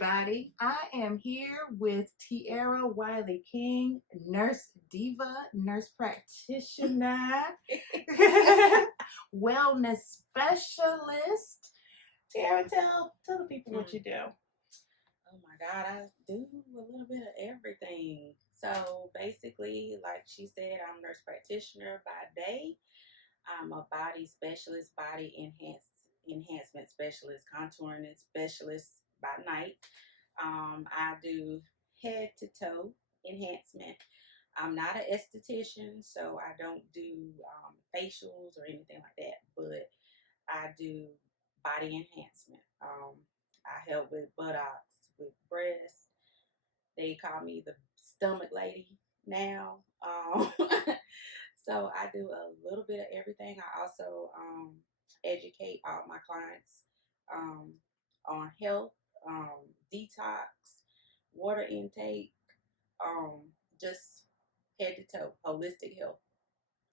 everybody. I am here with Tiara Wiley-King, nurse diva, nurse practitioner, wellness specialist. Tiara, tell the people what you do. Oh my God, I do a little bit of everything. So basically, like she said, I'm a nurse practitioner by day. I'm a body specialist, body enhancement specialist, contouring specialist by night. I do head to toe enhancement. I'm not an esthetician, so I don't do facials or anything like that, but I do body enhancement. I help with buttocks, with breasts. They call me the stomach lady now. So I do a little bit of everything. I also educate all my clients um, on health, detox, water intake, just head to toe, holistic health.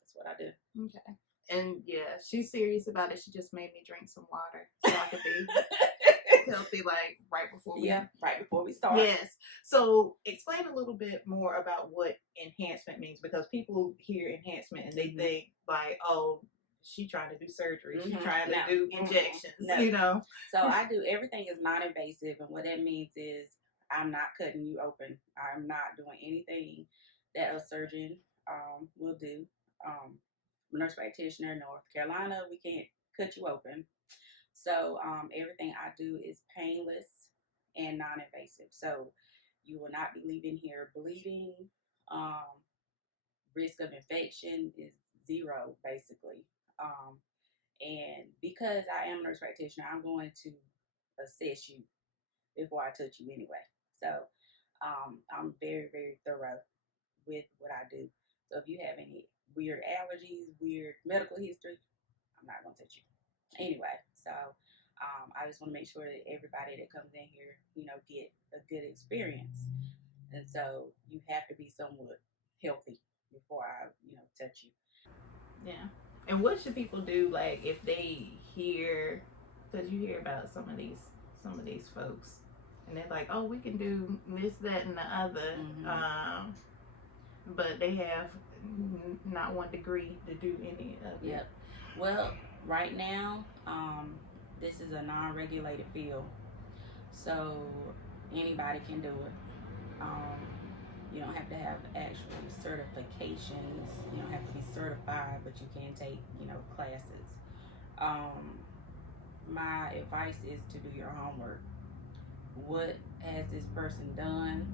That's what I do. Okay. And yeah, she's serious about it. She just made me drink some water so I could be healthy, like right before we start. Yes. So explain a little bit more about what enhancement means, because people hear enhancement and they think like, oh, she trying to do surgery, she trying to do injections, you know. So I do everything is non-invasive, and what that means is I'm not cutting you open. I'm not doing anything that a surgeon will do. I'm a nurse practitioner in North Carolina. We can't cut you open. So everything I do is painless and non-invasive. So you will not be leaving here bleeding. Risk of infection is zero, basically. And because I am a nurse practitioner, I'm going to assess you before I touch you anyway. So I'm very, very thorough with what I do. So if you have any weird allergies, weird medical history, I'm not going to touch you. Anyway, so I just want to make sure that everybody that comes in here, get a good experience. And so you have to be somewhat healthy before I, touch you. Yeah. And what should people do, like, if they hear, because you hear about some of these folks, and they're like, oh, we can do this, that, and the other, but they have not one degree to do any of it. Yep. Well, right now, this is a non-regulated field, so anybody can do it. You don't have to have actual certifications. You don't have to be certified, but you can take, classes. My advice is to do your homework. What has this person done?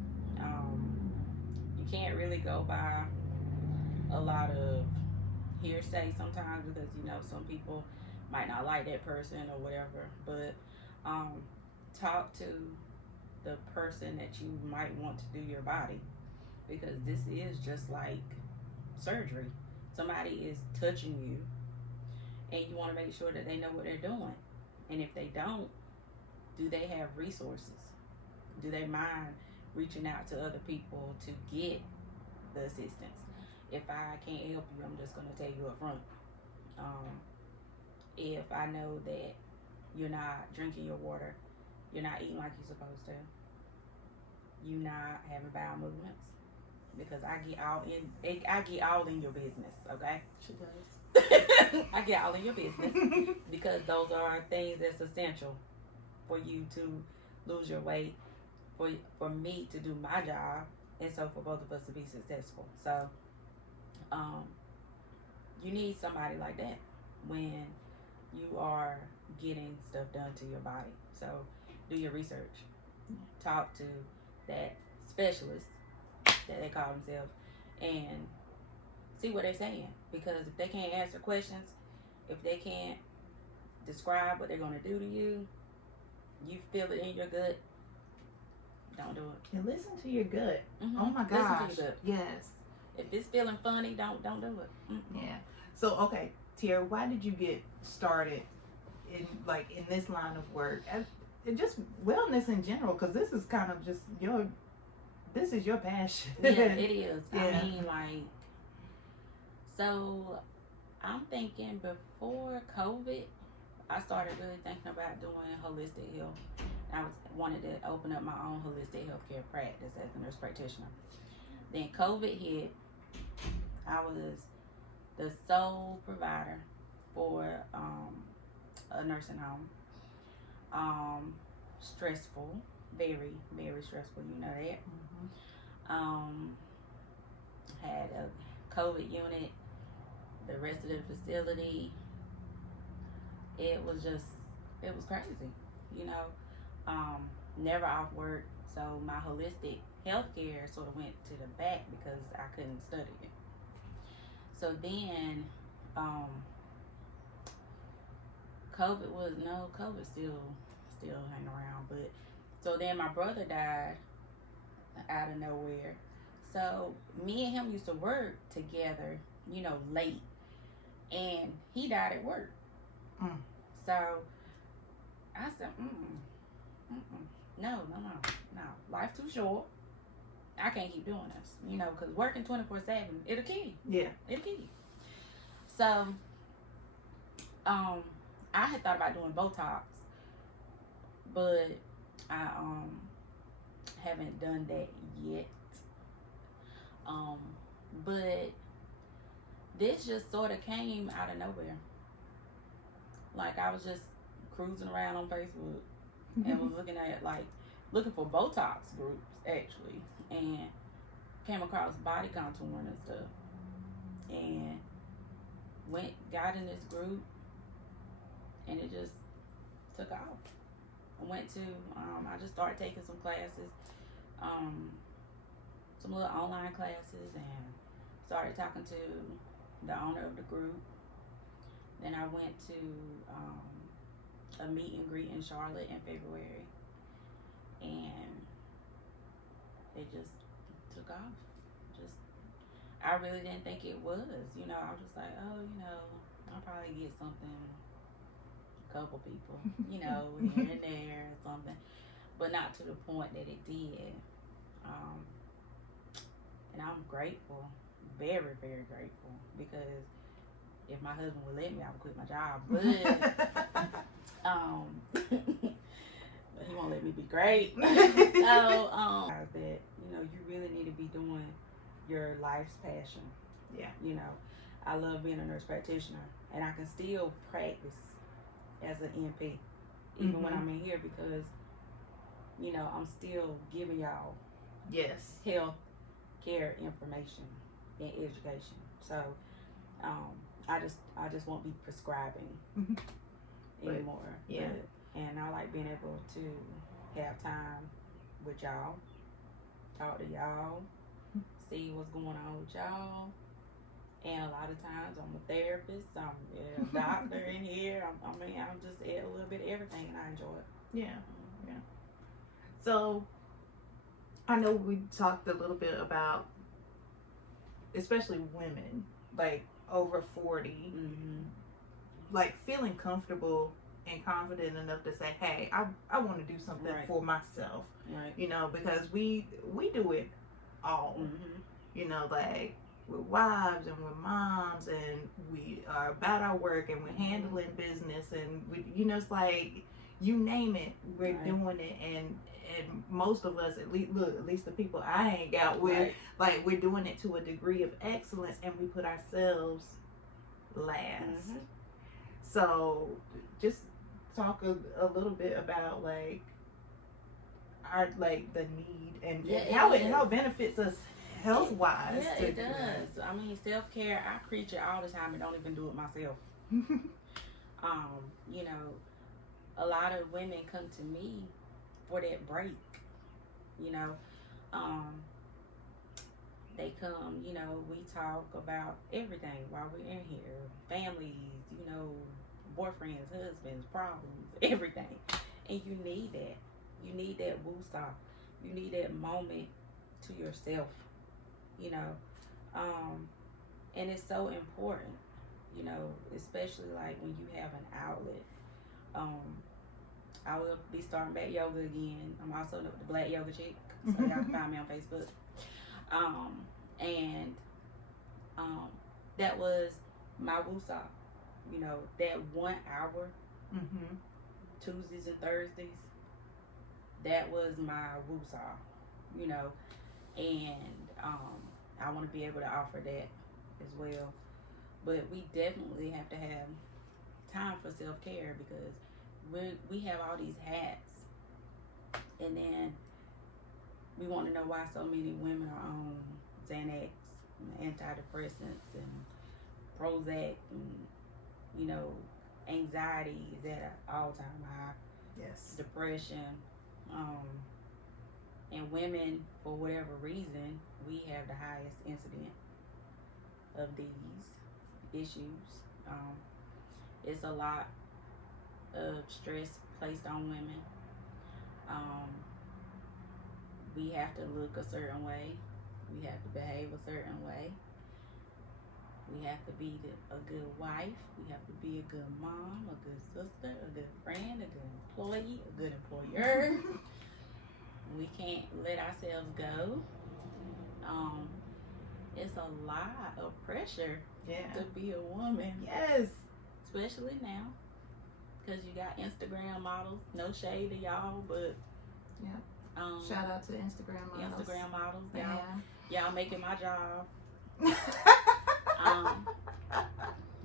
You can't really go by a lot of hearsay sometimes, because some people might not like that person or whatever, but talk to the person that you might want to do your body, because this is just like surgery. Somebody is touching you and you want to make sure that they know what they're doing, and if they don't, do they have resources? Do they mind reaching out to other people to get the assistance? If I can't help you, I'm just going to tell you up front. If I know that you're not drinking your water, you're not eating like you're supposed to, you're not having bowel movements, because I get all in your business, okay? She does. I get all in your business because those are things that's essential for you to lose your weight, for me to do my job, and so for both of us to be successful. So you need somebody like that when you are getting stuff done to your body. So do your research. Talk to that specialist that they call themselves and see what they're saying. Because if they can't answer questions, if they can't describe what they're going to do to you, you feel it in your gut, don't do it. And listen to your gut. Oh my gosh. Listen to your gut. Yes. If it's feeling funny, don't do it. Yeah. So okay, Tiara, why did you get started in this line of work, and just wellness in general? Because this is kind of just your passion. Yeah, it is. Yeah. I mean, so I'm thinking before COVID, I started really thinking about doing holistic health. wanted to open up my own holistic healthcare practice as a nurse practitioner. Then COVID hit. I was the sole provider for a nursing home. Stressful, very, very stressful. You know that. Had a COVID unit. The rest of the facility. It was crazy. You know, never off work. So my holistic healthcare sort of went to the back because I couldn't study it. So then, COVID still hanging around. But so then my brother died out of nowhere. So me and him used to work together, you know, late, and he died at work. So I said, no. Life's too short. I can't keep doing this, you know, because working 24/7, it'll kill you. Yeah. It'll kill you. So, I had thought about doing Botox, but I haven't done that yet. But this just sort of came out of nowhere. Like, I was just cruising around on Facebook and was looking for Botox groups, actually, and came across body contouring and stuff, and got in this group, and it just took off. I just started taking some classes, some little online classes, and started talking to the owner of the group. Then I went to a meet and greet in Charlotte in February, and it just took off. I really didn't think it was, you know. I was just like, oh, you know, I'll probably get something, a couple people, you know, here and there or something, but not to the point that it did. And I'm grateful, very, very grateful, because if my husband would let me, I would quit my job, but but he won't let me be great. So that, you know, you really need to be doing your life's passion. Yeah. You know, I love being a nurse practitioner, and I can still practice as an NP even when I'm in here, because, you know, I'm still giving y'all health care information and education. So I just won't be prescribing anymore. Yeah. And I like being able to have time with y'all, talk to y'all, see what's going on with y'all. And a lot of times I'm a therapist, I'm a doctor in here. I'm just a little bit of everything, and I enjoy it. Yeah, yeah. So I know we talked a little bit about, especially women, like over 40, like feeling comfortable and confident enough to say, hey, I want to do something for myself. Right. You know, because we do it all. You know, like with wives and with moms, and we are about our work, and we're handling business, and we, you know, it's like, you name it, we're doing it. And most of us, at least the people I hang out with, like, we're doing it to a degree of excellence, and we put ourselves last. So just talk a little bit about like our, like, the need and how it benefits us health wise. Yeah, it does. I mean, self-care, I preach it all the time and don't even do it myself. You know, a lot of women come to me for that break. You know, they come, you know, we talk about everything while we're in here. Families, you know, boyfriends, husbands, problems, everything. And you need that. You need that woosah. You need that moment to yourself, you know. And it's so important, you know, especially like when you have an outlet. I will be starting back yoga again. I'm also the Black Yoga Chick, so y'all can find me on Facebook. And that was my woosah, you know, that 1 hour, Tuesdays and Thursdays, that was my woosah, you know, and I want to be able to offer that as well. But we definitely have to have time for self-care, because we have all these hats, and then we want to know why so many women are on Xanax, antidepressants, and Prozac, and you know, anxiety is at an all-time high. Yes. Depression, and women, for whatever reason, we have the highest incident of these issues. It's a lot of stress placed on women. We have to look a certain way. We have to behave a certain way. We have to be a good wife. We have to be a good mom, a good sister, a good friend, a good employee, a good employer. We can't let ourselves go. It's a lot of pressure to be a woman. Yes. Especially now, because you got Instagram models. No shade to y'all, but shout out to Instagram models. Instagram models, y'all making my job.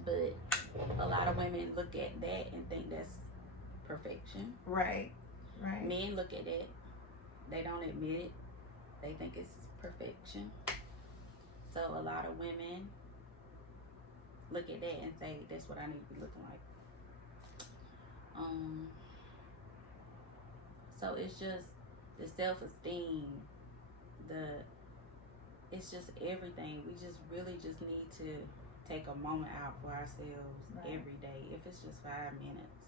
But a lot of women look at that and think that's perfection. Right. Men look at that, they don't admit it. They think it's perfection. So a lot of women look at that and say, that's what I need to be looking like. So it's just the self-esteem, it's just everything. We just really just need to take a moment out for ourselves every day. If it's just 5 minutes,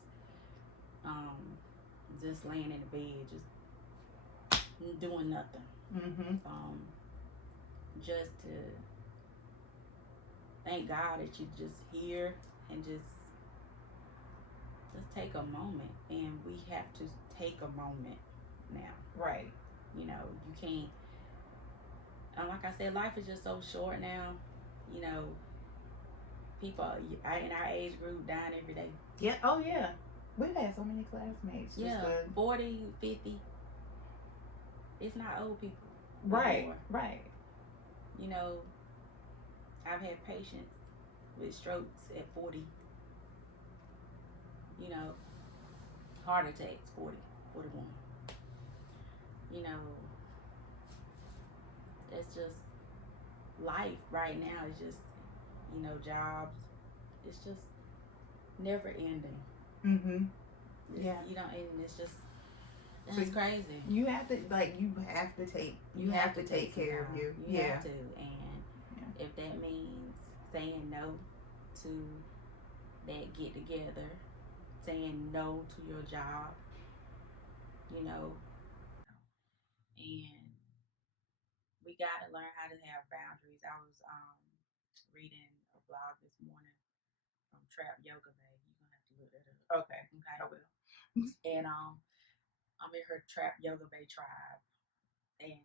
just laying in the bed, just doing nothing. Just to thank God that you just here, and just take a moment. And we have to take a moment now. Right. You know, you can't, like I said, life is just so short now. You know, people in our age group dying every day. Yeah. Oh yeah. We've had so many classmates. Yeah. 40, 50. It's not old people. Right. Anymore. Right. You know, I've had patients with strokes at 40. You know, heart attacks 40, 41. You know, it's just life right now. It's just, you know, jobs. It's just never ending. Yeah. You know, and it's just, it's crazy. You have to take care of you. You have to, and if that means saying no to that get together, saying no to your job, you know, and we got to learn how to have boundaries. I was reading a blog this morning from Trap Yoga Bay. You're gonna have to look that up. Okay, I will. And I'm in her Trap Yoga Bay tribe, and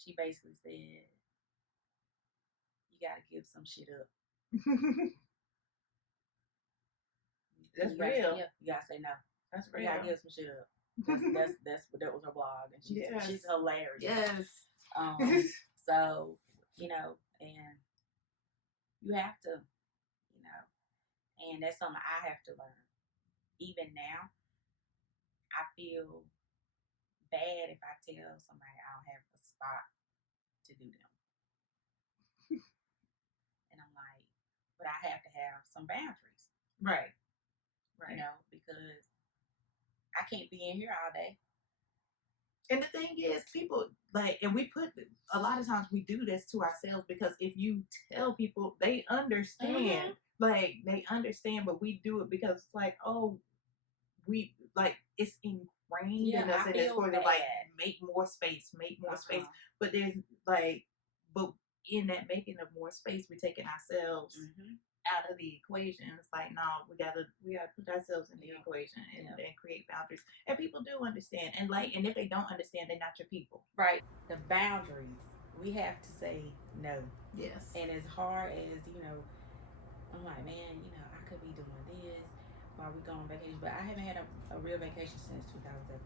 she basically said, you gotta give some shit up. That's real. You gotta say no. That's real. You gotta give some shit up. That was her blog, and she's hilarious. Yes. So, you know, and you have to, you know, and that's something I have to learn. Even now, I feel bad if I tell somebody I don't have a spot to do them. And I'm like, but I have to have some boundaries. Right. You know, because I can't be in here all day. And the thing is, people and we put a lot of times we do this to ourselves, because if you tell people, they understand. They understand, but we do it because we it's ingrained in us, and it's going to make more space. But there's but in that making of more space, we're taking ourselves out of the equation. It's like, no, we gotta put ourselves in the equation and create boundaries. And people do understand, and if they don't understand, they're not your people. Right. The boundaries, we have to say no. Yes. And as hard as, you know, I'm like, man, you know, I could be doing this, while we go on vacation. But I haven't had a real vacation since 2017.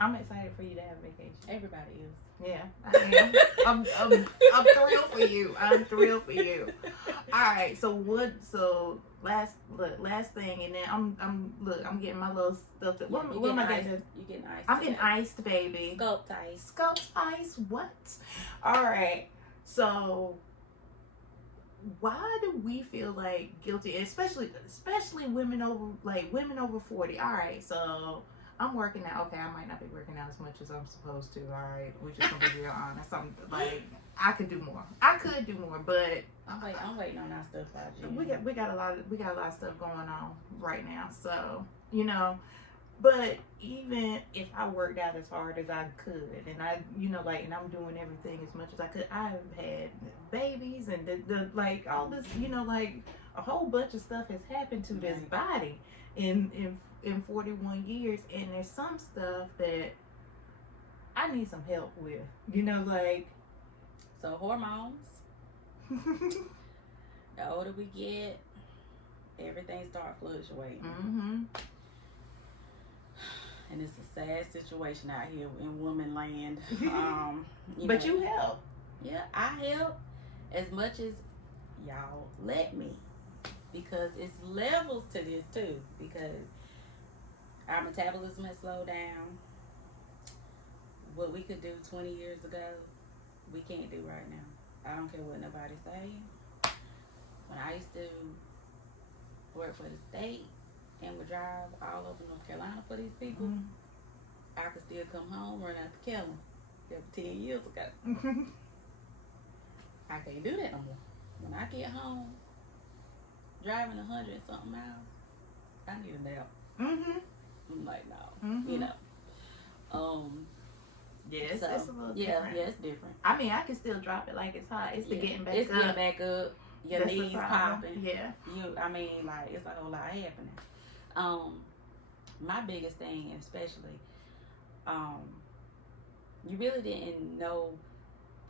I'm excited for you to have a vacation. Everybody is. Yeah, I am. I'm thrilled for you. I'm thrilled for you. All right. So last thing, and then I'm getting my little stuff. What am I getting? You getting iced? I'm getting iced, baby. Sculpt ice. Sculpt ice. What? All right. So why do we feel like guilty, especially women over 40? All right. So I'm working out. Okay, I might not be working out as much as I'm supposed to. All right, we're just gonna be real honest. I'm like, I could do more. But I'm waiting on our stuff out. We got a lot of stuff going on right now. So but even if I worked out as hard as I could, and and I'm doing everything as much as I could, I've had babies and the like all this, a whole bunch of stuff has happened to this body in 41 years, and there's some stuff that I need some help with, so hormones. The older we get, everything starts fluctuating. Mm-hmm. And it's a sad situation out here in woman land. But you help. Yeah, I help as much as y'all let me, because it's levels to this too, because our metabolism has slowed down. What we could do 20 years ago, we can't do right now. I don't care what nobody say. When I used to work for the state and would drive all over North Carolina for these people, I could still come home, run out to Kelly. That was 10 years ago. I can't do that no more. When I get home, driving 100 and something miles, I need a nap. I'm like, no, Yes, so, it's a little different. Yeah, it's different. I mean, I can still drop it like it's hot. It's the getting back up. It's getting back up. Your That's knees popping. Yeah. It's a whole lot happening. My biggest thing, especially, you really didn't know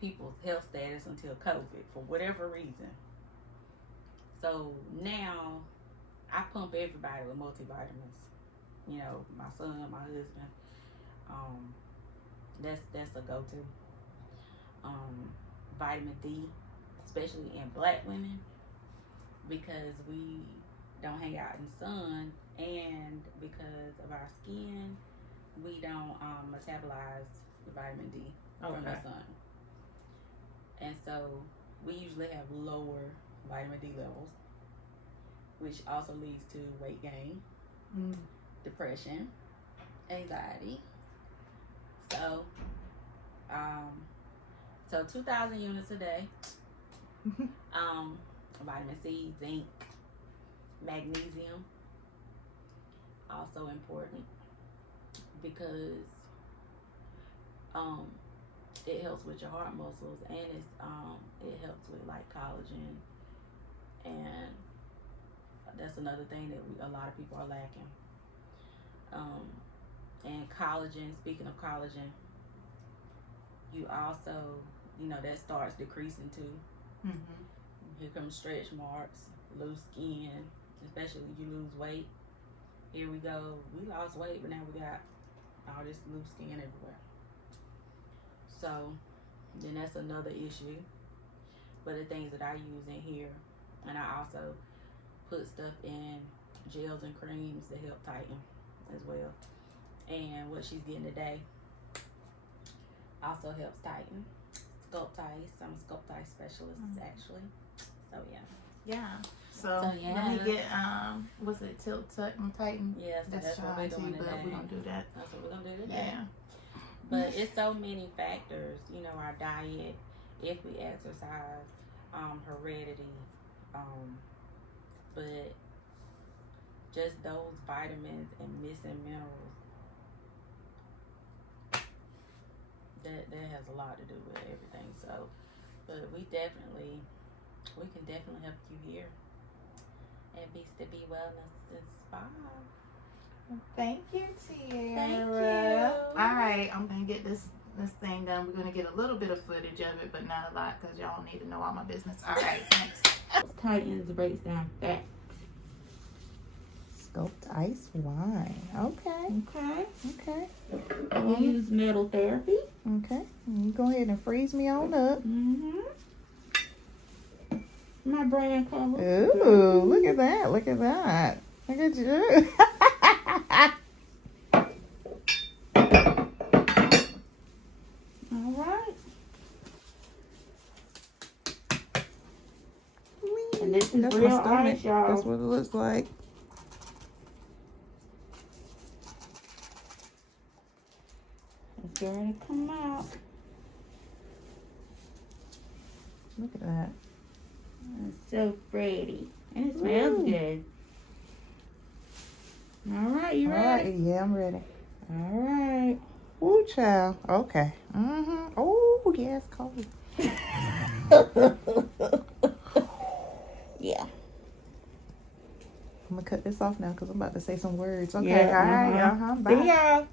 people's health status until COVID for whatever reason. So now I pump everybody with multivitamins. My son, my husband. That's a go-to. Vitamin D, especially in black women, because we don't hang out in the sun, and because of our skin, we don't metabolize the vitamin D from the sun. And so we usually have lower vitamin D levels, which also leads to weight gain, depression, anxiety. So 2,000 units a day. Vitamin C, zinc, magnesium, also important, because it helps with your heart muscles, and it helps with like collagen, and that's another thing that a lot of people are lacking. And collagen, speaking of collagen, you also, that starts decreasing too. Here comes stretch marks, loose skin, especially when you lose weight. Here we go. We lost weight, but now we got all this loose skin everywhere. So then that's another issue. But the things that I use in here, and I also put stuff in gels and creams to help tighten as well. And what she's getting today also helps tighten. Sculpt ice. I'm a sculpt ice specialist, actually. So yeah. So yeah. Let me get was it tilt, tuck, and tighten? Yes, that's what we're doing today. We're gonna do that. That's what we're gonna do today. Yeah. But it's so many factors, our diet, if we exercise, heredity, but just those vitamins and missing minerals, that has a lot to do with everything. So, but we can definitely help you here at Beast to Be Wellness and Spa. Thank you, Tiara. Thank you. All right, I'm gonna get this thing done. We're gonna get a little bit of footage of it, but not a lot, because y'all need to know all my business. All right, next. Tightens, breaks down fat. Sculpt ice wine. Okay. Okay. Okay. We'll use metal therapy. Okay. You go ahead and freeze me on up. Mm-hmm. My brand color. Ooh, look at that. Look at that. Look at you. All right. And this is real ice, y'all. That's what it looks like. It's going to come out. Look at that. It's so pretty. And it smells good. All right, you ready? All right, yeah, I'm ready. All right. Woo, child. Okay. Mm-hmm. Oh, yeah, it's cold. Yeah. I'm going to cut this off now because I'm about to say some words. Okay, Yeah, all right. uh-huh. Bye. See y'all.